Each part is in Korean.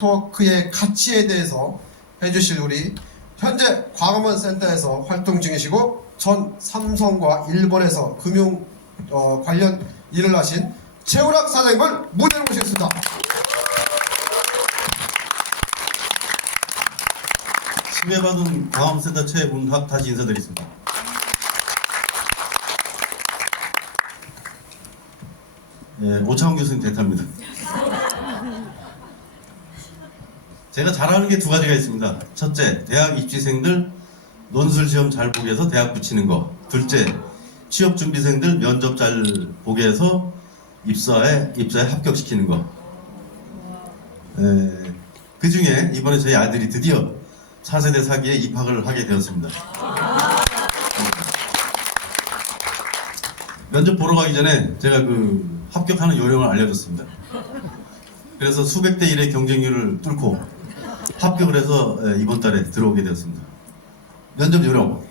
네트워크의 가치에 대해서 해주실 우리 현재 광화문 센터에서 활동 중이시고 전 삼성과 일본에서 금융 관련 일을 하신 최우락 사장님을 무대로 모시겠습니다. 지배받은 광화문센터 최문학 다시 인사드리겠습니다. 예, 오창훈 교수님 대타입니다. 제가 잘하는 게 두 가지가 있습니다. 첫째, 대학 입시생들 논술 시험 잘 보게 해서 대학 붙이는 거. 둘째, 취업 준비생들 면접 잘 보게 해서 입사에 합격시키는 거. 그 중에 이번에 저희 아들이 드디어 4세대 사기에 입학을 하게 되었습니다. 면접 보러 가기 전에 제가 그 합격하는 요령을 알려줬습니다. 그래서 수백 대 1의 경쟁률을 뚫고 합격을 해서 이번 달에 들어오게 되었습니다. 면접 요령.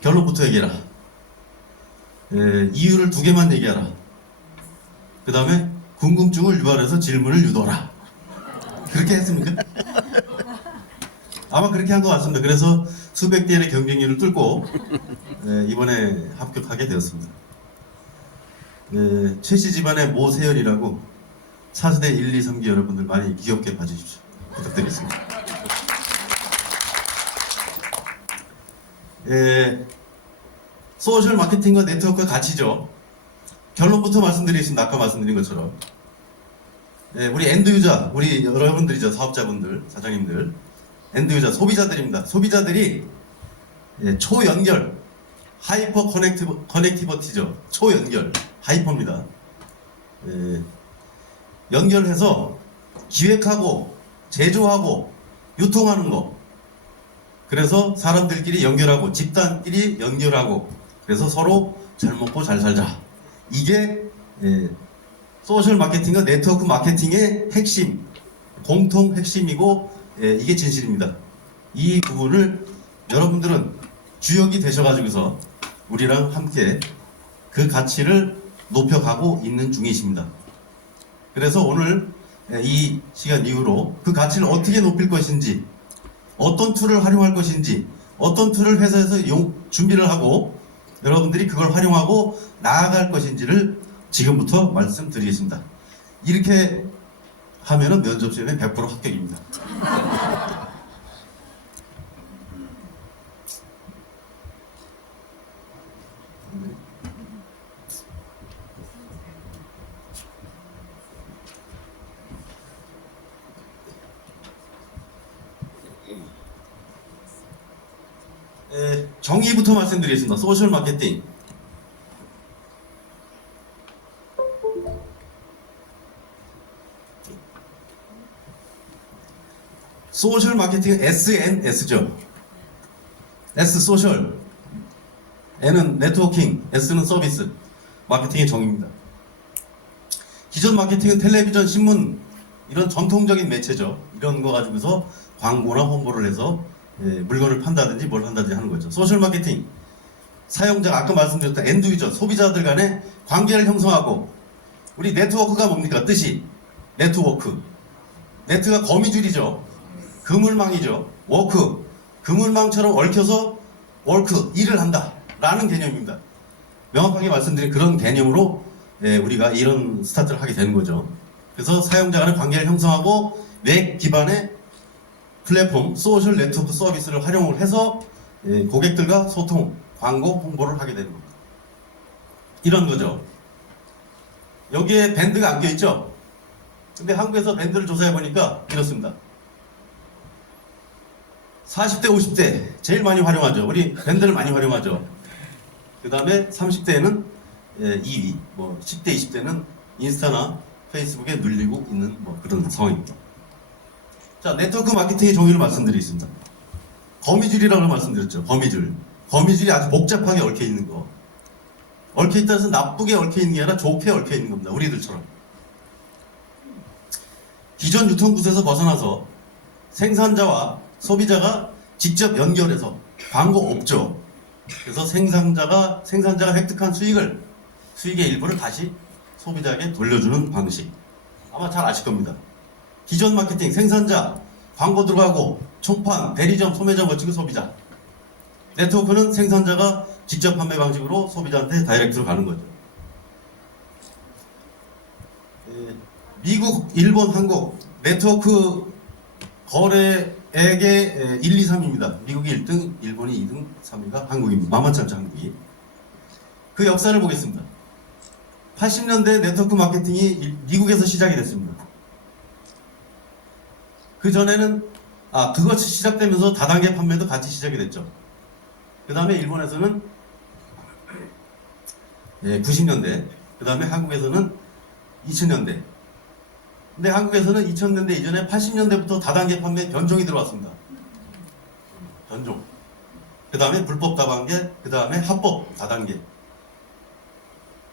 결론부터 얘기해라. 이유를 두 개만 얘기하라. 그 다음에 궁금증을 유발해서 질문을 유도하라. 그렇게 했습니까? 아마 그렇게 한 것 같습니다. 그래서 수백 대 1의 경쟁률을 뚫고 이번에 합격하게 되었습니다. 최씨 집안의 모세연이라고 4세대 1, 2, 3기 여러분들 많이 귀엽게 봐주십시오. 부탁드리겠습니다. 소셜 마케팅과 네트워크가 가치죠. 결론부터 말씀드리겠습니다. 아까 말씀드린 것처럼 우리 엔드유저, 우리 여러분들이죠. 사업자분들, 사장님들, 엔드유저, 소비자들입니다. 소비자들이 초연결, 하이퍼 커넥티버티죠. 초연결, 하이퍼입니다. 연결해서 기획하고 제조하고 유통하는 거. 그래서 사람들끼리 연결하고 집단끼리 연결하고 그래서 서로 잘 먹고 잘 살자. 이게 소셜 마케팅과 네트워크 마케팅의 핵심, 공통 핵심이고 이게 진실입니다. 이 부분을 여러분들은 주역이 되셔가지고서 우리랑 함께 그 가치를 높여가고 있는 중이십니다. 그래서 오늘 이 시간 이후로 그 가치를 어떻게 높일 것인지, 어떤 툴을 활용할 것인지, 어떤 툴을 회사에서 준비를 하고 여러분들이 그걸 활용하고 나아갈 것인지를 지금부터 말씀드리겠습니다. 이렇게 하면은 면접 시험에 100% 합격입니다. 정의부터 말씀드리겠습니다. 소셜 마케팅. 소셜 마케팅은 SNS죠. S 소셜, N은 네트워킹, S는 서비스. 마케팅의 정의입니다. 기존 마케팅은 텔레비전, 신문 이런 전통적인 매체죠. 이런 거 가지고서 광고나 홍보를 해서 물건을 판다든지 뭘 한다든지 하는 거죠. 소셜 마케팅, 사용자, 아까 말씀드렸던 엔드유저, 소비자들 간의 관계를 형성하고 우리 네트워크가 뭡니까? 뜻이 네트워크. 네트가 거미줄이죠. 그물망이죠. 워크, 그물망처럼 얽혀서 월크, 일을 한다 라는 개념입니다. 명확하게 말씀드린 그런 개념으로 우리가 이런 스타트를 하게 되는 거죠. 그래서 사용자 간의 관계를 형성하고 웹 기반의 플랫폼, 소셜 네트워크 서비스를 활용을 해서 고객들과 소통, 광고, 홍보를 하게 되는 겁니다. 이런 거죠. 여기에 밴드가 안겨 있죠? 근데 한국에서 밴드를 조사해 보니까 이렇습니다. 40대, 50대 제일 많이 활용하죠. 우리 밴드를 많이 활용하죠. 그 다음에 30대는 2위, 10대, 20대는 인스타나 페이스북에 눌리고 있는 그런 상황입니다. 자, 네트워크 마케팅의 종류를 말씀드리겠습니다. 거미줄이라고 말씀드렸죠. 거미줄. 거미줄이 아주 복잡하게 얽혀 있는 거. 얽혀 있다는 것은 나쁘게 얽혀 있는 게 아니라 좋게 얽혀 있는 겁니다. 우리들처럼. 기존 유통구조에서 벗어나서 생산자와 소비자가 직접 연결해서 광고 없죠. 그래서 생산자가 획득한 수익의 일부를 다시 소비자에게 돌려주는 방식. 아마 잘 아실 겁니다. 기존 마케팅, 생산자, 광고 들어가고, 총판, 대리점, 소매점 거치고 소비자. 네트워크는 생산자가 직접 판매 방식으로 소비자한테 다이렉트로 가는 거죠. 미국, 일본, 한국 네트워크 거래액의 1, 2, 3입니다. 미국이 1등, 일본이 2등, 3위가 한국입니다. 만만치 않죠, 한국이. 그 역사를 보겠습니다. 80년대 네트워크 마케팅이 미국에서 시작이 됐습니다. 그 전에는 그것이 시작되면서 다단계 판매도 같이 시작이 됐죠. 그 다음에 일본에서는 90년대, 그 다음에 한국에서는 2000년대. 근데 한국에서는 2000년대 이전에 80년대부터 다단계 판매 변종이 들어왔습니다. 변종. 그 다음에 불법 다단계, 그 다음에 합법 다단계.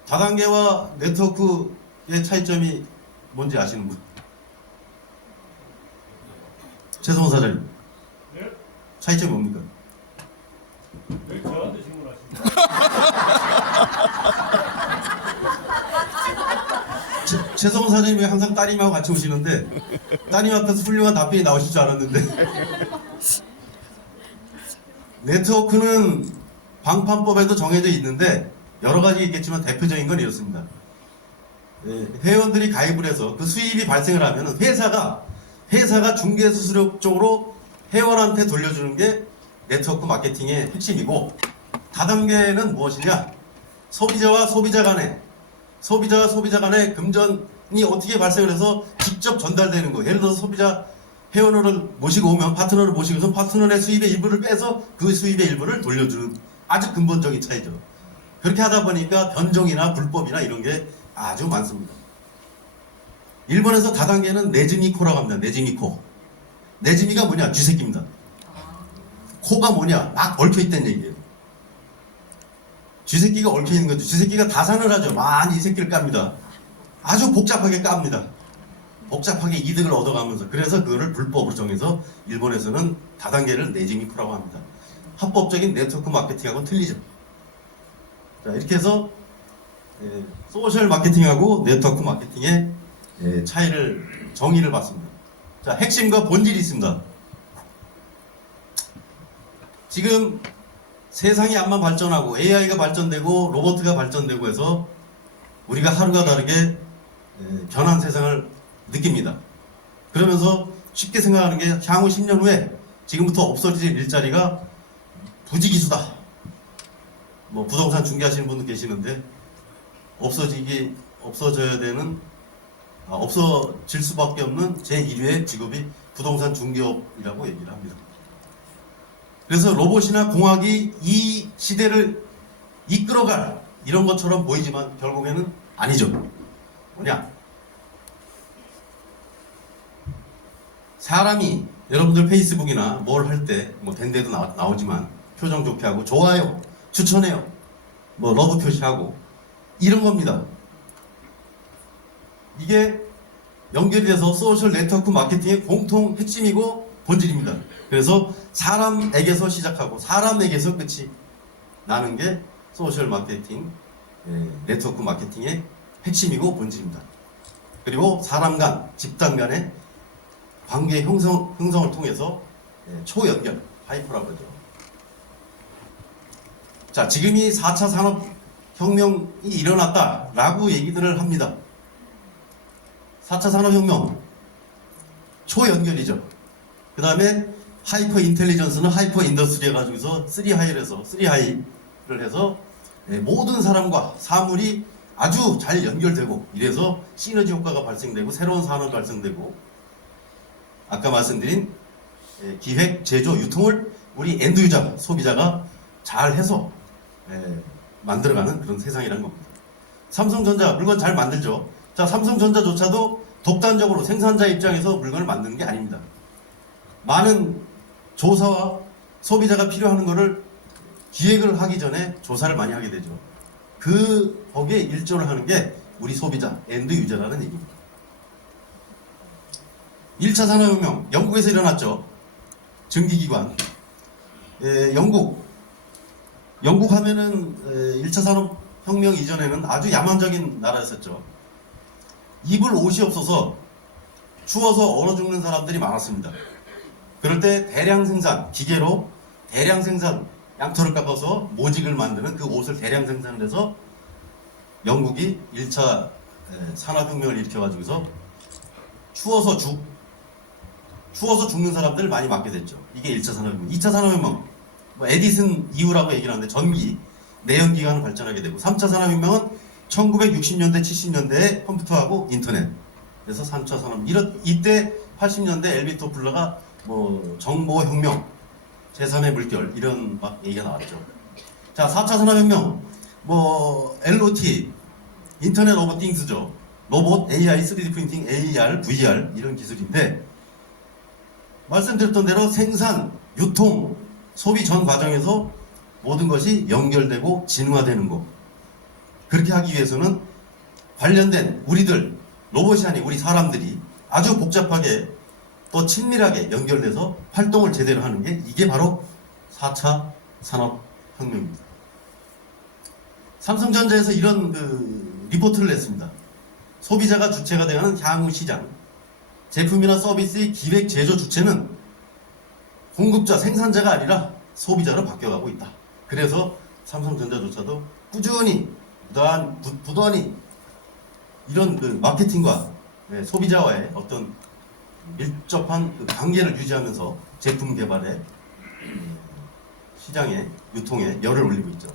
다단계와 네트워크의 차이점이 뭔지 아시는 분? 최성호 사장님. 네? 차이점이 뭡니까? 왜 저한테 질문하십니까? 최성호 사장님이 항상 따님하고 같이 오시는데 따님 앞에서 훌륭한 답변이 나오실 줄 알았는데 네트워크는 방판법에도 정해져 있는데 여러 가지 있겠지만 대표적인 건 이렇습니다. 회원들이 가입을 해서 그 수입이 발생을 하면 회사가 중개수수료 쪽으로 회원한테 돌려주는 게 네트워크 마케팅의 핵심이고, 다단계는 무엇이냐? 소비자와 소비자 간의 금전이 어떻게 발생을 해서 직접 전달되는 거. 예를 들어서 소비자 회원을 모시고 오면 파트너를 모시고 오면 파트너의 수입의 일부를 빼서 그 수입의 일부를 돌려주는 아주 근본적인 차이죠. 그렇게 하다 보니까 변종이나 불법이나 이런 게 아주 많습니다. 일본에서 다단계는 네즈미코라고 합니다. 네즈미코. 네즈미가 뭐냐? 쥐새끼입니다. 코가 뭐냐? 막 얽혀있다는 얘기예요. 쥐새끼가 얽혀있는 거죠. 쥐새끼가 다산을 하죠. 많이 이 새끼를 깝니다. 아주 복잡하게 깝니다. 복잡하게 이득을 얻어가면서. 그래서 그거를 불법으로 정해서 일본에서는 다단계를 네즈미코라고 합니다. 합법적인 네트워크 마케팅하고는 틀리죠. 자, 이렇게 해서 소셜 마케팅하고 네트워크 마케팅의 정의를 봤습니다. 자, 핵심과 본질이 있습니다. 지금 세상이 암만 발전하고 AI가 발전되고 로봇가 발전되고 해서 우리가 하루가 다르게 변한 세상을 느낍니다. 그러면서 쉽게 생각하는 게 향후 10년 후에 지금부터 없어질 일자리가 부지기수다. 뭐 부동산 중개하시는 분도 계시는데 없어질 수밖에 없는 제1위의 직업이 부동산 중개업이라고 얘기를 합니다. 그래서 로봇이나 공학이 이 시대를 이끌어갈 이런 것처럼 보이지만 결국에는 아니죠. 뭐냐? 사람이 여러분들 페이스북이나 뭘 할 때 뭐 된 데도 나오지만 표정 좋게 하고 좋아요, 추천해요, 뭐 러브 표시하고 이런 겁니다. 이게 연결이 돼서 소셜 네트워크 마케팅의 공통 핵심이고 본질입니다. 그래서 사람에게서 시작하고 사람에게서 끝이 나는 게 소셜 마케팅, 네트워크 마케팅의 핵심이고 본질입니다. 그리고 사람 간, 집단 간의 관계 형성을 통해서 초연결, 하이퍼라고 그러죠. 자, 지금이 4차 산업혁명이 일어났다라고 얘기들을 합니다. 4차 산업혁명, 초연결이죠. 그 다음에 하이퍼 인텔리전스는 하이퍼 인더스트리 해가지고서 3하이를 해서 모든 사람과 사물이 아주 잘 연결되고 이래서 시너지 효과가 발생되고 새로운 산업이 발생되고 아까 말씀드린 기획, 제조, 유통을 우리 엔드유저, 소비자가 잘 해서 만들어가는 그런 세상이라는 겁니다. 삼성전자 물건 잘 만들죠. 자, 삼성전자조차도 독단적으로 생산자 입장에서 물건을 만드는 게 아닙니다. 많은 조사와 소비자가 필요한 거를 기획을 하기 전에 조사를 많이 하게 되죠. 거기에 일조를 하는 게 우리 소비자, 엔드 유저라는 얘기입니다. 1차 산업혁명, 영국에서 일어났죠. 증기기관. 영국 하면은 1차 산업혁명 이전에는 아주 야만적인 나라였었죠. 입을 옷이 없어서 추워서 얼어 죽는 사람들이 많았습니다. 그럴 때 대량 생산, 기계로 대량 생산, 양털을 깎아서 모직을 만드는 그 옷을 대량 생산을 해서 영국이 1차 산업혁명을 일으켜가지고서 추워서 죽는 사람들을 많이 막게 됐죠. 이게 1차 산업혁명. 2차 산업혁명, 뭐 에디슨 이후라고 얘기를 하는데 전기, 내연기관을 발전하게 되고 3차 산업혁명은 1960년대, 70년대에 컴퓨터하고 인터넷. 그래서 3차 산업. 이때 80년대 엘비토 플러가 뭐 정보혁명, 제3의 물결 이런 막 얘기가 나왔죠. 자, 4차 산업혁명, 뭐 LOT, 인터넷 오브 띵스죠. 로봇, AI, 3D 프린팅, AR, VR 이런 기술인데 말씀드렸던 대로 생산, 유통, 소비 전 과정에서 모든 것이 연결되고 진화되는 것. 그렇게 하기 위해서는 관련된 우리들, 로봇이 아닌 우리 사람들이 아주 복잡하게 또 친밀하게 연결돼서 활동을 제대로 하는 게 이게 바로 4차 산업혁명입니다. 삼성전자에서 이런 리포트를 냈습니다. 소비자가 주체가 되는 향후 시장, 제품이나 서비스의 기획 제조 주체는 공급자, 생산자가 아니라 소비자로 바뀌어가고 있다. 그래서 삼성전자조차도 꾸준히 부단히 이런 마케팅과 소비자와의 어떤 밀접한 관계를 유지하면서 제품 개발에 시장에 유통에 열을 올리고 있죠.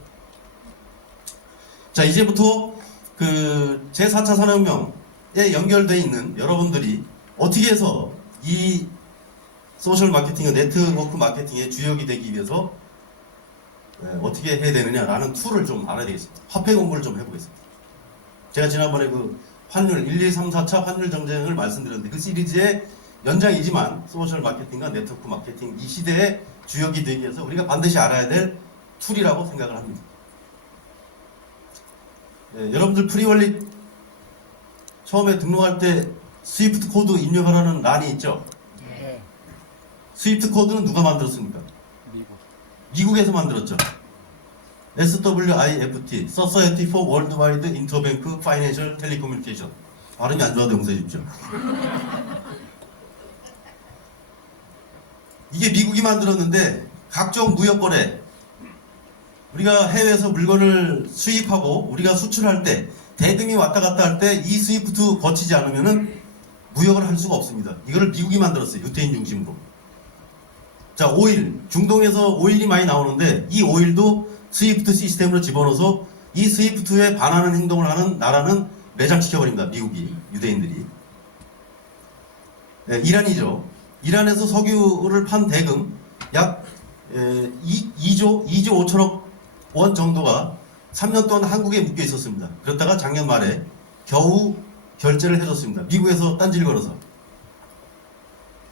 자, 이제부터 제4차 산업혁명에 연결되어 있는 여러분들이 어떻게 해서 이 소셜 마케팅과 네트워크 마케팅의 주역이 되기 위해서 어떻게 해야 되느냐라는 툴을 좀 알아야 되겠습니다. 화폐 공부를 좀 해보겠습니다. 제가 지난번에 환율 1, 2, 3, 4차 환율 정쟁을 말씀드렸는데 그 시리즈의 연장이지만 소셜 마케팅과 네트워크 마케팅 이 시대의 주역이 되기 위해서 우리가 반드시 알아야 될 툴이라고 생각을 합니다. 여러분들 프리월릿 처음에 등록할 때 스위프트 코드 입력하라는 란이 있죠? 네. 스위프트 코드는 누가 만들었습니까? 미국에서 만들었죠. SWIFT, Society for Worldwide Interbank Financial Telecommunication. 발음이 안 좋아도 용서해 주십시오. 이게 미국이 만들었는데 각종 무역거래, 우리가 해외에서 물건을 수입하고 우리가 수출할 때 대금이 왔다 갔다 할 때 이 스위프트 거치지 않으면은 무역을 할 수가 없습니다. 이거를 미국이 만들었어요. 유태인 중심으로. 자, 오일. 중동에서 오일이 많이 나오는데 이 오일도 스위프트 시스템으로 집어넣어서 이 스위프트에 반하는 행동을 하는 나라는 매장시켜버립니다. 미국이, 유대인들이. 이란이죠. 이란에서 석유를 판 대금 약 2조 5천억 원 정도가 3년 동안 한국에 묶여 있었습니다. 그러다가 작년 말에 겨우 결제를 해줬습니다. 미국에서 딴지를 걸어서.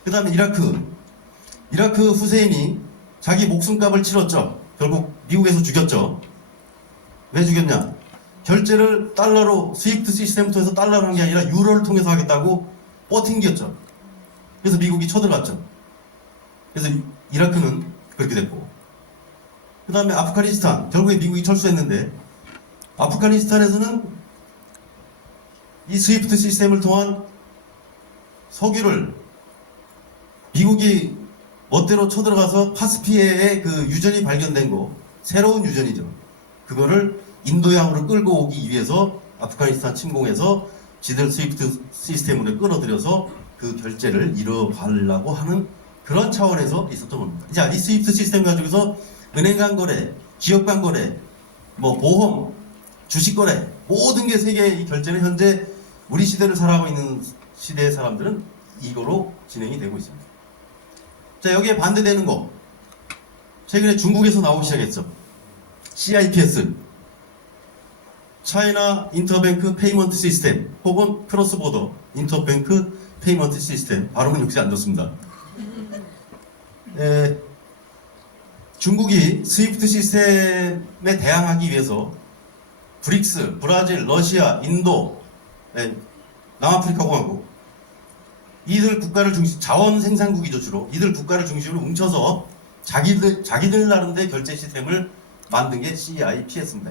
그 다음에 이라크 후세인이 자기 목숨값을 치렀죠. 결국 미국에서 죽였죠. 왜 죽였냐? 결제를 달러로 스위프트 시스템을 통해서 달러로 한 게 아니라 유로를 통해서 하겠다고 버팅겼죠. 그래서 미국이 쳐들어갔죠. 그래서 이라크는 그렇게 됐고, 그 다음에 아프가니스탄, 결국에 미국이 철수했는데 아프가니스탄에서는 이 스위프트 시스템을 통한 석유를 미국이 멋대로 쳐들어가서 카스피해의 유전이 발견된 거, 새로운 유전이죠. 그거를 인도양으로 끌고 오기 위해서 아프가니스탄 침공해서 지들 스위프트 시스템으로 끌어들여서 그 결제를 이뤄가려고 하는 그런 차원에서 있었던 겁니다. 자, 이 스위프트 시스템 가지고서 은행 간 거래, 기업 간 거래, 뭐 보험, 주식 거래, 모든 게 세계의 이 결제는 현재 우리 시대를 살아가고 있는 시대의 사람들은 이거로 진행이 되고 있습니다. 자, 여기에 반대되는 거, 최근에 중국에서 나오기 시작했죠. CIPS, 차이나 인터뱅크 페이먼트 시스템, 혹은 크로스보더 인터뱅크 페이먼트 시스템. 발음은 역시 안 좋습니다. 중국이 스위프트 시스템에 대항하기 위해서 브릭스, 브라질, 러시아, 인도, 남아프리카 공화국, 이들 국가를 중심, 자원 생산국이죠 주로. 이들 국가를 중심으로 뭉쳐서 자기들 나름대로 결제 시스템을 만든 게 CIPS입니다.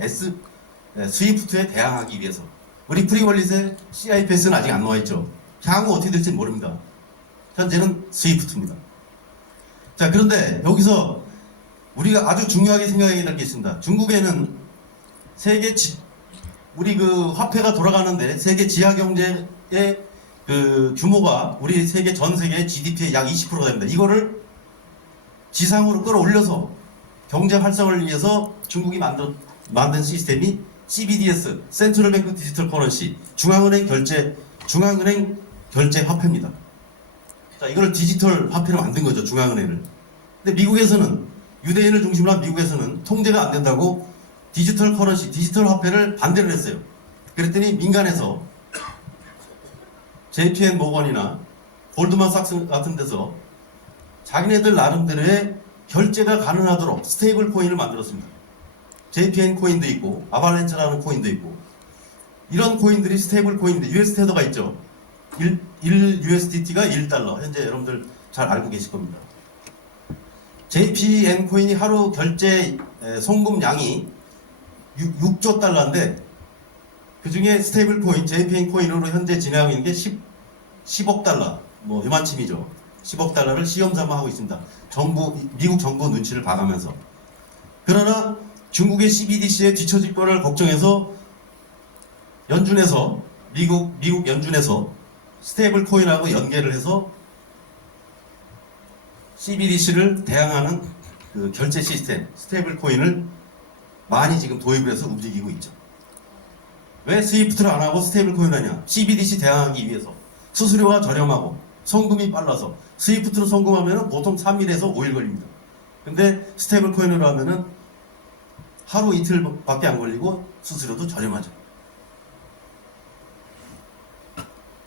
스위프트에 대항하기 위해서. 우리 프리월릿에 CIPS는 아직 안 나와 있죠. 향후 어떻게 될지 모릅니다. 현재는 스위프트입니다. 자, 그런데 여기서 우리가 아주 중요하게 생각해야 될 게 있습니다. 중국에는 우리 그 화폐가 돌아가는데 세계 지하 경제의 그 규모가 우리 전 세계 GDP의 약 20%가 됩니다. 이거를 지상으로 끌어올려서 경제 활성화를 위해서 중국이 만든 시스템이 CBDS, 센트럴 뱅크 디지털 커런시, 중앙은행 결제 화폐입니다. 자, 이걸 디지털 화폐로 만든 거죠, 중앙은행을. 근데 미국에서는, 유대인을 중심으로 한 미국에서는 통제가 안 된다고 디지털 커런시, 디지털 화폐를 반대를 했어요. 그랬더니 민간에서 JPM 모건이나 골드만삭스 같은 데서 자기네들 나름대로의 결제가 가능하도록 스테이블 코인을 만들었습니다. JPM 코인도 있고 아발렌차라는 코인도 있고, 이런 코인들이 스테이블 코인인데 US 테더가 있죠. 1 USDT가 1달러. 현재 여러분들 잘 알고 계실 겁니다. JPM 코인이 하루 결제 송금량이 6조 달러인데, 그 중에 스테이블 코인, JPM 코인으로 현재 진행하고 있는 게 10억 달러, 뭐 이만침이죠. 10억 달러를 시험 삼아 하고 있습니다. 미국 정부 눈치를 봐가면서. 그러나 중국의 CBDC에 뒤처질 거를 걱정해서 미국 연준에서 스테이블 코인하고 연계를 해서 CBDC를 대항하는 그 결제 시스템, 스테이블 코인을 많이 지금 도입을 해서 움직이고 있죠. 왜 스위프트를 안 하고 스테이블 코인을 하냐? CBDC 대항하기 위해서. 수수료가 저렴하고 송금이 빨라서. 스위프트로 송금하면 보통 3일에서 5일 걸립니다. 근데 스테이블 코인으로 하면은 하루 이틀밖에 안 걸리고 수수료도 저렴하죠.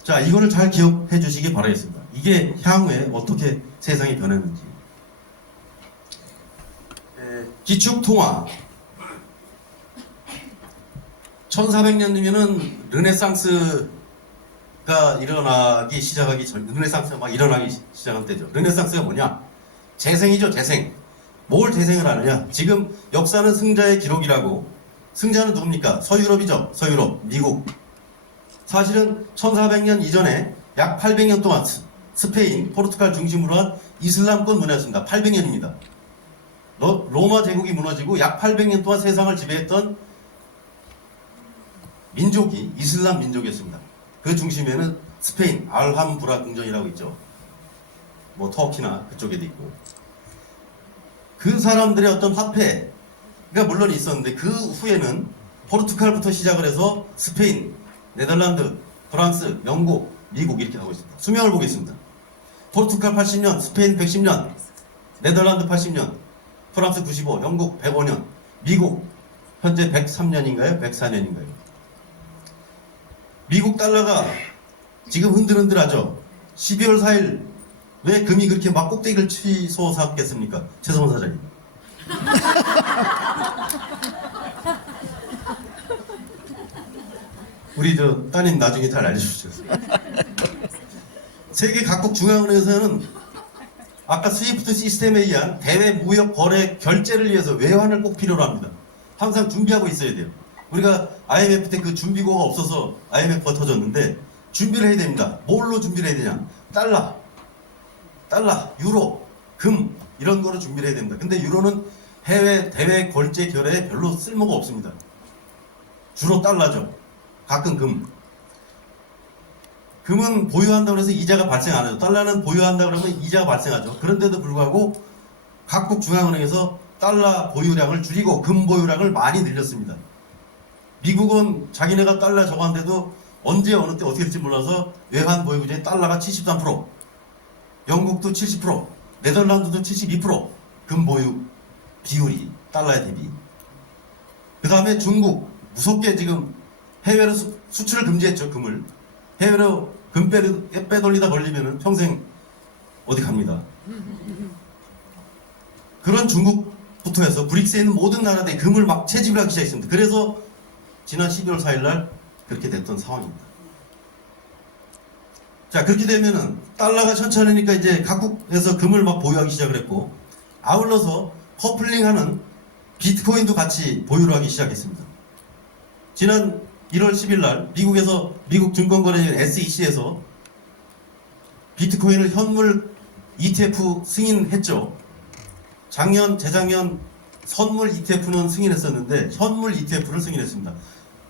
자, 이거를 잘 기억해 주시기 바라겠습니다. 이게 향후에 어떻게 세상이 변했는지. 기축통화. 1400년이면은 르네상스가 일어나기 시작한 때죠. 르네상스가 뭐냐? 재생이죠, 재생. 뭘 재생을 하느냐? 지금 역사는 승자의 기록이라고. 승자는 누굽니까? 서유럽이죠. 서유럽, 미국. 사실은 1400년 이전에 약 800년 동안 스페인, 포르투갈 중심으로 한 이슬람권 문화였습니다. 800년입니다. 로마 제국이 무너지고 약 800년 동안 세상을 지배했던 민족이 이슬람 민족이었습니다. 그 중심에는 스페인, 알함브라 궁전이라고 있죠. 뭐 터키나 그쪽에도 있고. 그 사람들의 어떤 화폐가 물론 있었는데, 그 후에는 포르투갈부터 시작을 해서 스페인, 네덜란드, 프랑스, 영국, 미국 이렇게 하고 있습니다. 수명을 보겠습니다. 포르투갈 80년, 스페인 110년, 네덜란드 80년, 프랑스 95, 영국 105년, 미국 현재 103년인가요? 104년인가요? 미국 달러가 지금 흔들흔들하죠. 12월 4일 왜 금이 그렇게 막 꼭대기를 치솟았겠습니까? 최성원 사장님. 우리 따님 나중에 잘 알려주시죠. 세계 각국 중앙은행에서는 아까 스위프트 시스템에 의한 대외 무역 거래 결제를 위해서 외환을 꼭 필요로 합니다. 항상 준비하고 있어야 돼요. 우리가 IMF 때 그 준비고가 없어서 IMF가 터졌는데, 준비를 해야 됩니다. 뭘로 준비를 해야 되냐? 달러, 유로, 금 이런 거로 준비를 해야 됩니다. 근데 유로는 해외 대외 결제 결에 별로 쓸모가 없습니다. 주로 달러죠. 가끔 금은 보유한다고 해서 이자가 발생 안 하죠. 달러는 보유한다고 그러면 이자가 발생하죠. 그런데도 불구하고 각국 중앙은행에서 달러 보유량을 줄이고 금 보유량을 많이 늘렸습니다. 미국은 자기네가 달러 저거 한데도 언제 어느 때 어떻게 될지 몰라서 외환 보유 중에 달러가 73%, 영국도 70%, 네덜란드도 72% 금 보유 비율이 달러에 대비. 그 다음에 중국 무섭게 지금 해외로 수출을 금지했죠. 금을 해외로 금 빼돌리다 걸리면은 평생 어디 갑니다. 그런 중국부터 해서 브릭스에 있는 모든 나라들이 금을 막 채집을 하기 시작했습니다. 그래서 지난 12월 4일날 그렇게 됐던 상황입니다. 자, 그렇게 되면은 달러가 천천히니까 이제 각국에서 금을 막 보유하기 시작을 했고, 아울러서 커플링하는 비트코인도 같이 보유를 하기 시작했습니다. 지난 1월 10일 날 미국 증권거래위원 SEC에서 비트코인을 현물 ETF 승인했죠. 작년, 재작년 선물 ETF는 승인했었는데 현물 ETF를 승인했습니다.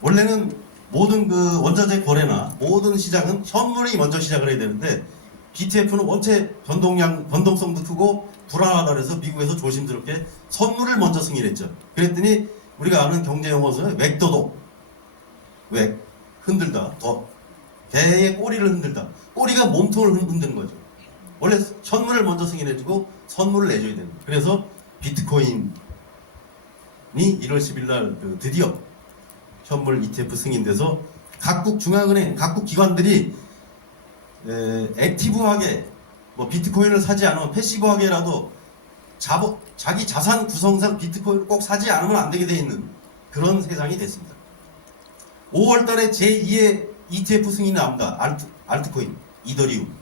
원래는 모든 그 원자재 거래나 모든 시장은 현물이 먼저 시작을 해야 되는데 BTF는 원체 변동성도 크고 불안하다 그래서 미국에서 조심스럽게 선물을 먼저 승인했죠. 그랬더니 우리가 아는 경제 용어에서 웩도독, 웩, 흔들다, 더 개의 꼬리를 흔들다. 꼬리가 몸통을 흔드는 거죠. 원래 현물을 먼저 승인해주고 선물을 내줘야 됩니다. 그래서 비트코인이 1월 10일 날 드디어 현물 ETF 승인돼서 각국 중앙은행, 각국 기관들이 액티브하게 뭐 비트코인을 사지 않으면 패시브하게라도 자기 자산 구성상 비트코인을 꼭 사지 않으면 안 되게 돼 있는 그런 세상이 됐습니다. 5월 달에 제2의 ETF 승인이 나옵니다. 알트코인, 이더리움.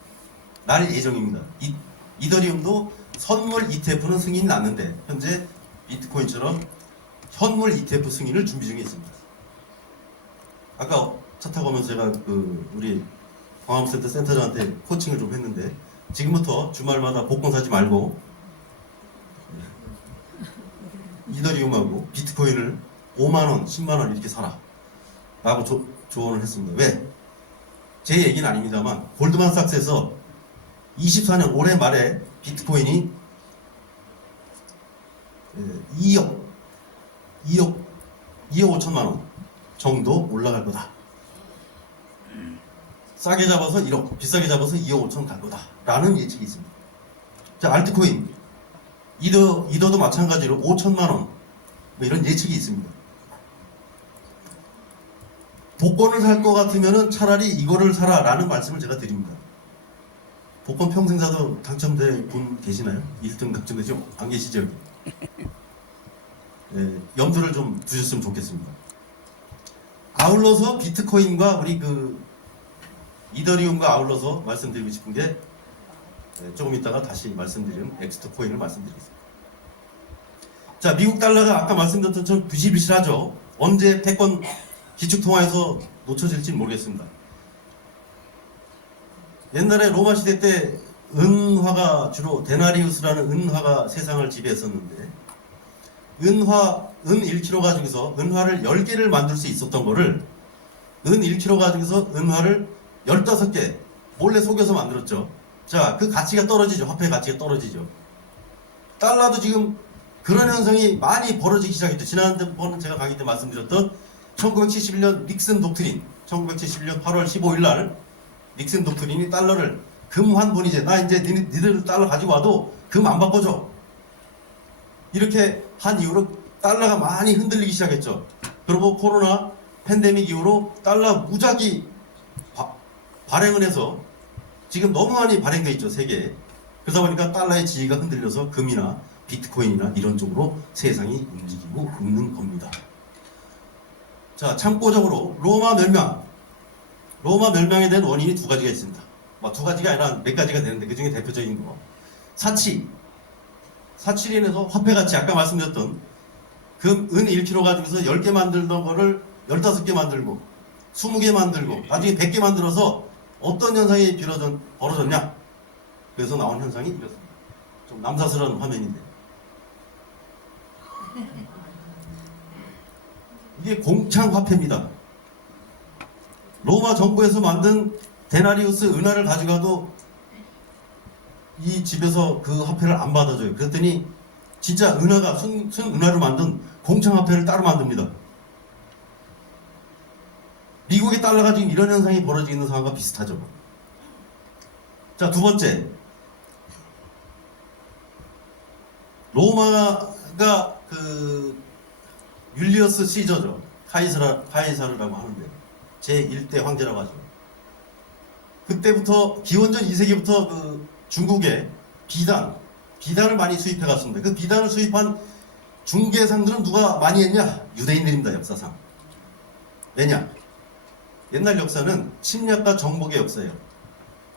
날 예정입니다. 이더리움도 선물 ETF는 승인이 났는데 현재 비트코인처럼 현물 ETF 승인을 준비 중에 있습니다. 아까 차 타고 오면서 제가 우리 광화문센터 센터장한테 코칭을 좀 했는데 지금부터 주말마다 복권 사지 말고 이더리움하고 비트코인을 5만원, 10만원 이렇게 사라 라고 조언을 했습니다. 왜? 제 얘기는 아닙니다만 골드만삭스에서 24년 올해 말에 비트코인이 2억 5천만원 정도 올라갈 거다. 싸게 잡아서 1억, 비싸게 잡아서 2억 5천 갈 거다 라는 예측이 있습니다. 자, 알트코인 이더도 마찬가지로 5천만원 뭐 이런 예측이 있습니다. 복권을 살 것 같으면 차라리 이거를 사라 라는 말씀을 제가 드립니다. 복권 평생 사도 당첨된 분 계시나요? 1등 당첨되죠? 안 계시죠 여기? 염두를 좀 두셨으면 좋겠습니다. 아울러서 비트코인과 우리 이더리움과 아울러서 말씀드리고 싶은 게 조금 이따가 다시 말씀드리는 엑스토코인을 말씀드리겠습니다. 자, 미국 달러가 아까 말씀드렸던 것처럼 부실부실하죠. 언제 패권 기축통화에서 놓쳐질지 모르겠습니다. 옛날에 로마 시대 때 은화가 주로 데나리우스라는 은화가 세상을 지배했었는데 은 1kg 가지고서 은화를 10개를 만들 수 있었던 거를 은 1kg 가지고서 은화를 15개 몰래 속여서 만들었죠. 자, 그 가치가 떨어지죠. 화폐 가치가 떨어지죠. 달러도 지금 그런 현상이 많이 벌어지기 시작했죠. 지난번은 제가 강의 때 말씀드렸던 1971년 닉슨 독트린, 1971년 8월 15일 날 닉슨 독트린이 달러를 금 환본이제, 나 이제 니들 달러 가지고 와도 금 안 바꿔줘. 이렇게 한 이후로 달러가 많이 흔들리기 시작했죠. 그리고 코로나 팬데믹 이후로 달러 무작위 발행을 해서 지금 너무 많이 발행돼 있죠, 세계에. 그러다 보니까 달러의 지위가 흔들려서 금이나 비트코인이나 이런 쪽으로 세상이 움직이고 있는 겁니다. 자, 참고적으로 로마 멸망에 대한 원인이 두 가지가 있습니다. 뭐 두 가지가 아니라 몇 가지가 되는데 그 중에 대표적인 거 사치로 인해서 화폐 가치, 아까 말씀드렸던 은 1kg 가지고서 10개 만들던 거를 15개 만들고 20개 만들고 나중에 100개 만들어서 어떤 현상이 벌어졌냐? 그래서 나온 현상이 이렇습니다. 좀 남사스러운 화면인데 이게 공창화폐입니다. 로마 정부에서 만든 데나리우스 은화를 가져가도 이 집에서 그 화폐를 안 받아줘요. 그랬더니 진짜 은화가 순은화로 만든 공창화폐를 따로 만듭니다. 미국의 달러가 지금 이런 현상이 벌어지고 있는 상황과 비슷하죠. 자, 두 번째, 로마가 율리어스 시저죠. 카이사르라고 하는데 제1대 황제라고 하죠. 그때부터 기원전 2세기부터 중국에 비단을 많이 수입해 갔습니다. 그 비단을 수입한 중개상들은 누가 많이 했냐? 유대인들입니다. 역사상. 왜냐? 옛날 역사는 침략과 정복의 역사예요.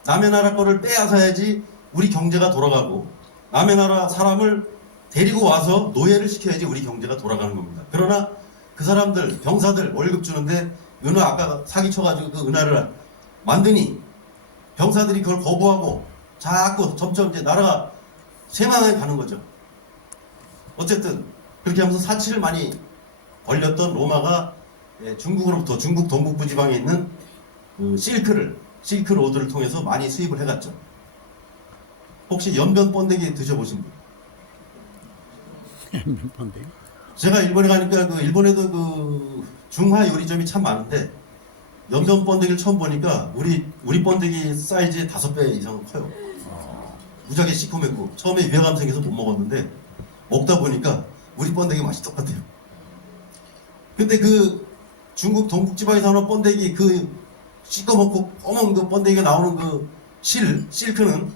남의 나라 거를 빼앗아야지 우리 경제가 돌아가고 남의 나라 사람을 데리고 와서 노예를 시켜야지 우리 경제가 돌아가는 겁니다. 그러나 그 사람들, 병사들 월급 주는데 은화 아까 사기쳐가지고 그 은화를 만드니 병사들이 그걸 거부하고 자꾸 점점 이제 나라가 쇠망하게 가는 거죠. 어쨌든 그렇게 하면서 사치를 많이 벌렸던 로마가 중국으로부터 중국 동북부 지방에 있는 그 실크로드를 통해서 많이 수입을 해갔죠. 혹시 연변 번데기 드셔보신 분? 번데기? 제가 일본에 가니까 그 일본에도 그 중화 요리점이 참 많은데 연변 번데기를 처음 보니까 우리 번데기 사이즈의 5배 이상 커요. 무지하게 시커멓고 처음에 위화감 생겨서 못 먹었는데 먹다 보니까 우리 번데기 맛이 똑같아요. 근데 그 중국 동북지방에서 나오는 번데기 그 시꺼멓고 검은 그 번데기가 나오는 그 실크는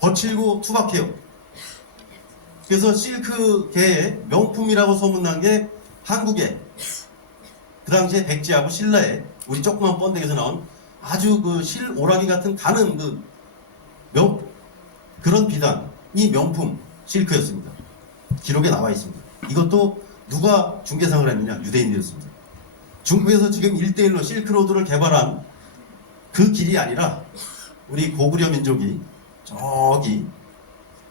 거칠고 투박해요. 그래서 실크계의 명품이라고 소문난 게 한국에 그 당시에 백제하고 신라에 우리 조그만 번데기에서 나온 아주 그 실오라기 같은 가는 그런 비단이 명품 실크였습니다. 기록에 나와 있습니다. 이것도 누가 중개상을 했느냐? 유대인들이었습니다. 중국에서 지금 1대1로 실크로드를 개발한 그 길이 아니라 우리 고구려 민족이 저기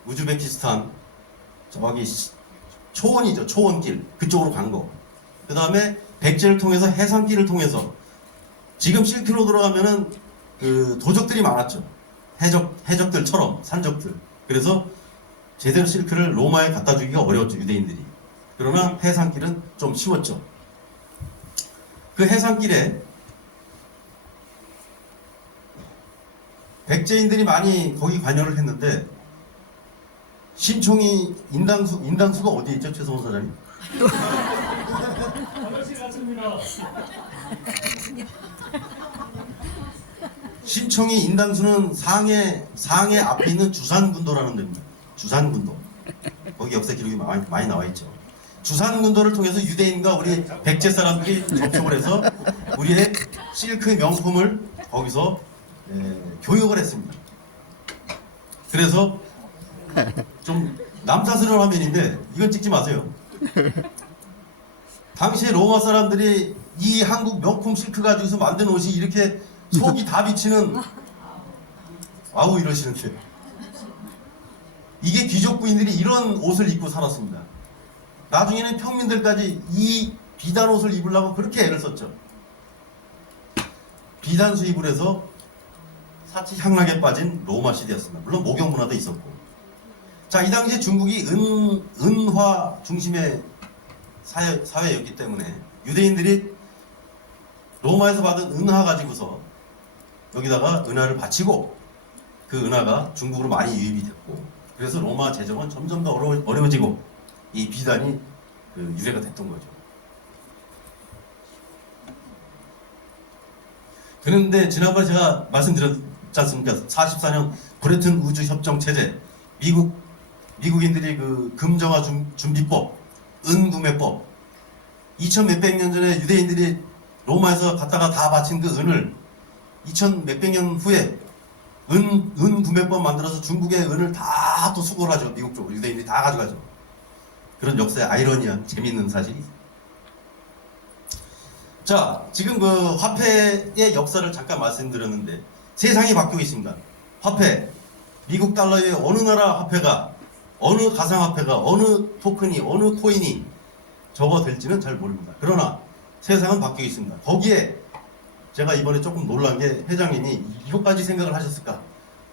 우즈베키스탄 저기 초원이죠. 초원길 그쪽으로 간 거. 그 다음에 백제를 통해서 해상길을 통해서 지금 실크로드로 가면은 그 도적들이 많았죠. 해적들처럼 산적들. 그래서 제대로 실크를 로마에 갖다 주기가 어려웠죠. 유대인들이. 그러나 해상길은 좀 쉬웠죠. 그 해상길에 백제인들이 많이 거기 관여를 했는데 신총이 인당수가 어디에 있죠? 최성원 사장님? 아저씨 같습니다. 신총이 인당수는 상해 앞에 있는 주산군도라는 데입니다. 주산군도. 거기 역사 기록이 많이 나와 있죠. 주산군도를 통해서 유대인과 우리 백제 사람들이 접촉을 해서 우리의 실크 명품을 거기서 교역을 했습니다. 그래서 좀 남사스러운 화면인데 이건 찍지 마세요. 당시에 로마 사람들이 이 한국 명품 실크 가지고서 만든 옷이 이렇게 속이 다 비치는 아우 이러시는 게 이게 귀족 부인들이 이런 옷을 입고 살았습니다. 나중에는 평민들까지 이 비단 옷을 입으려고 그렇게 애를 썼죠. 비단 수입을 해서 사치 향락에 빠진 로마 시대였습니다. 물론 목욕 문화도 있었고. 자, 이 당시에 중국이 은화 중심의 사회였기 때문에 유대인들이 로마에서 받은 은화 가지고서 여기다가 은화를 바치고 그 은화가 중국으로 많이 유입이 됐고 그래서 로마 재정은 점점 더 어려워지고 이 비단이 그 유래가 됐던 거죠. 그런데 지난번에 제가 말씀드렸지 않습니까? 44년 브레튼 우주 협정 체제, 미국인들이 그 금정화 준비법, 은구매법, 2000 몇백 년 전에 유대인들이 로마에서 갖다가 다 바친 그 은을 2000 몇백 년 후에 은구매법 만들어서 중국의 은을 다 또 수거를 하죠. 미국 쪽으로 유대인들이 다 가져가죠. 그런 역사의 아이러니한 재미있는 사실이 있습니다. 자, 지금 그 화폐의 역사를 잠깐 말씀드렸는데 세상이 바뀌고 있습니다. 화폐, 미국 달러의 어느 나라 화폐가, 어느 가상화폐가, 어느 토큰이, 어느 코인이 적어될지는 잘 모릅니다. 그러나 세상은 바뀌고 있습니다. 거기에 제가 이번에 조금 놀란 게 회장님이 이것까지 생각을 하셨을까?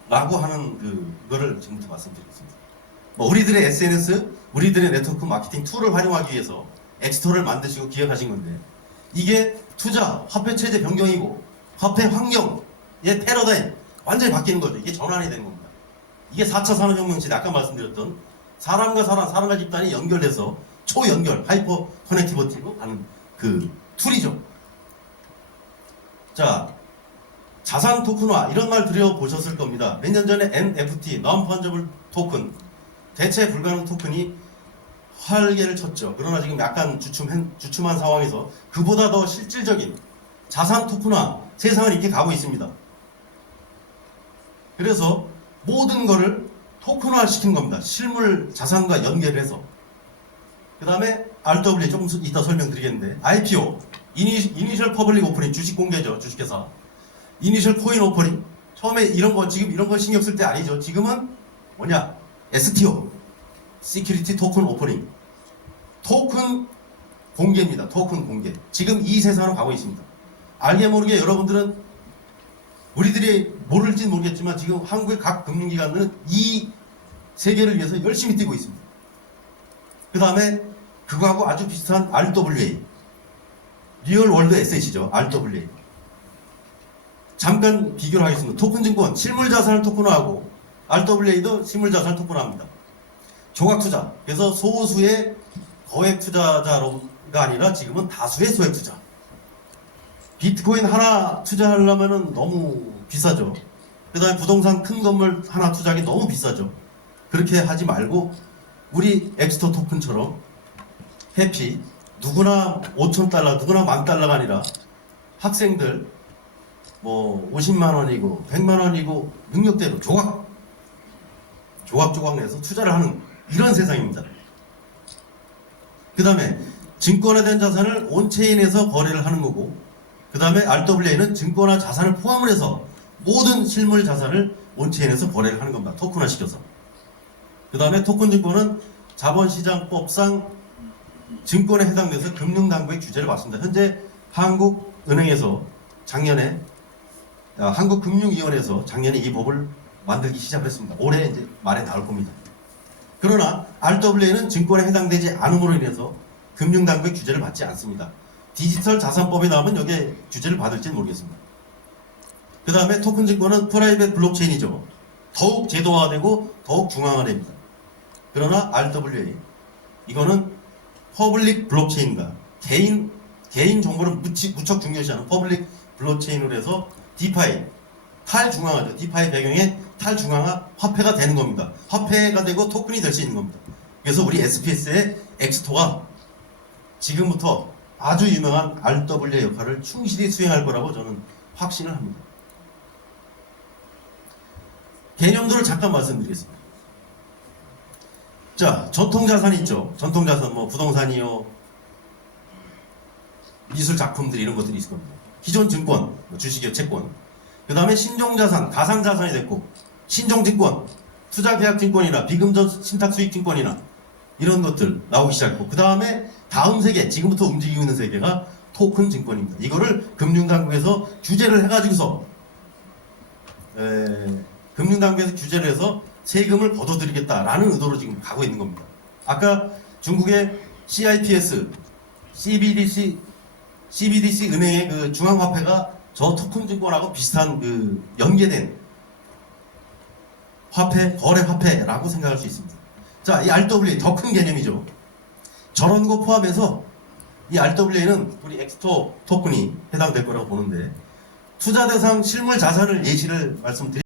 라고 하는 그거를 지금부터 말씀드리겠습니다. 우리들의 SNS, 우리들의 네트워크 마케팅 툴을 활용하기 위해서 엑스토를 만드시고 기획하신 건데 이게 투자, 화폐 체제 변경이고 화폐 환경의 패러다임 완전히 바뀌는 거죠. 이게 전환이 되는 겁니다. 이게 4차 산업혁명 시대 아까 말씀드렸던 사람과 사람과 집단이 연결돼서 초연결, 하이퍼 커넥티비티로 가는 그 툴이죠. 자, 자산 토큰화 이런 말 들어보셨을 겁니다. 몇 년 전에 NFT, Non-Fungible Token, 대체 불가능 토큰이 활개를 쳤죠. 그러나 지금 약간 주춤한 상황에서 그보다 더 실질적인 자산 토큰화 세상은 이렇게 가고 있습니다. 그래서 모든 거를 토큰화 시킨 겁니다. 실물 자산과 연결해서. 그 다음에 RWA 조금 이따 설명드리겠는데 IPO, 이니셜 퍼블릭 오프닝 주식 공개죠. 주식회사. 이니셜 코인 오퍼링, 처음에 이런 거 지금 이런 걸 신경 쓸 때 아니죠. 지금은 뭐냐? STO, 시큐리티 토큰 오퍼닝, 토큰 공개입니다. 토큰 공개. 지금 이 세상으로 가고 있습니다. 알게 모르게 여러분들은 우리들이 모를진 모르겠지만 지금 한국의 각 금융기관은 이 세계를 위해서 열심히 뛰고 있습니다. 그 다음에 그거하고 아주 비슷한 RWA, 리얼 월드 에셋이죠. RWA. 잠깐 비교를 하겠습니다. 토큰 증권, 실물 자산을 토큰화하고 RWA도 실물 자산을 토큰화합니다. 조각 투자. 그래서 소수의 거액 투자자가 아니라 지금은 다수의 소액 투자. 비트코인 하나 투자하려면 너무 비싸죠. 그 다음에 부동산 큰 건물 하나 투자하기 너무 비싸죠. 그렇게 하지 말고 우리 엑스토 토큰처럼 해피, 누구나 5,000달러, 누구나 10,000달러가 아니라 학생들 뭐 50만 원이고 100만 원이고 능력대로 조각 내서 투자를 하는 이런 세상입니다. 그 다음에 증권에 대한 자산을 온체인에서 거래를 하는 거고, 그 다음에 RWA는 증권화 자산을 포함을 해서 모든 실물 자산을 온체인에서 거래를 하는 겁니다. 토큰화 시켜서. 그 다음에 토큰 증권은 자본시장법상 증권에 해당돼서 금융당국의 규제를 받습니다. 현재 한국은행에서 작년에 한국금융위원회에서 작년에 이 법을 만들기 시작했습니다. 올해 이제 말에 나올 겁니다. 그러나 RWA는 증권에 해당되지 않음으로 인해서 금융당국의 규제를 받지 않습니다. 디지털 자산법이 나오면 여기에 규제를 받을지는 모르겠습니다. 그 다음에 토큰 증권은 프라이빗 블록체인이죠. 더욱 제도화되고 더욱 중앙화됩니다. 그러나 RWA 이거는 퍼블릭 블록체인과 개인 정보를 무척 중요시하는 퍼블릭 블록체인으로 해서 디파이 탈중앙화죠. 디파이 배경에 탈중앙화 화폐가 되는 겁니다. 화폐가 되고 토큰이 될 수 있는 겁니다. 그래서 우리 SPS의 엑스토가 지금부터 아주 유명한 RWA 역할을 충실히 수행할 거라고 저는 확신을 합니다. 개념들을 잠깐 말씀드리겠습니다. 자, 전통자산이 있죠. 전통자산, 뭐 부동산이요, 미술 작품들 이런 것들이 있을 겁니다. 기존 증권, 뭐 주식이요, 채권. 그 다음에 신종자산, 가상자산이 됐고, 신종증권, 투자계약증권이나 비금전 신탁수익증권이나 이런 것들 나오기 시작했고, 그 다음에 다음 세계, 지금부터 움직이고 있는 세계가 토큰 증권입니다. 이거를 금융당국에서 규제를 해가지고서 금융당국에서 규제를 해서 세금을 걷어들이겠다라는 의도로 지금 가고 있는 겁니다. 아까 중국의 CIPS, CBDC 은행의 그 중앙화폐가 저 토큰 증권하고 비슷한 그 연계된 화폐, 거래 화폐라고 생각할 수 있습니다. 자, 이 RWA 더 큰 개념이죠. 저런 거 포함해서 이 RWA는 우리 엑스토 토큰이 해당될 거라고 보는데, 투자 대상 실물 자산을 예시를 말씀드리겠습니다.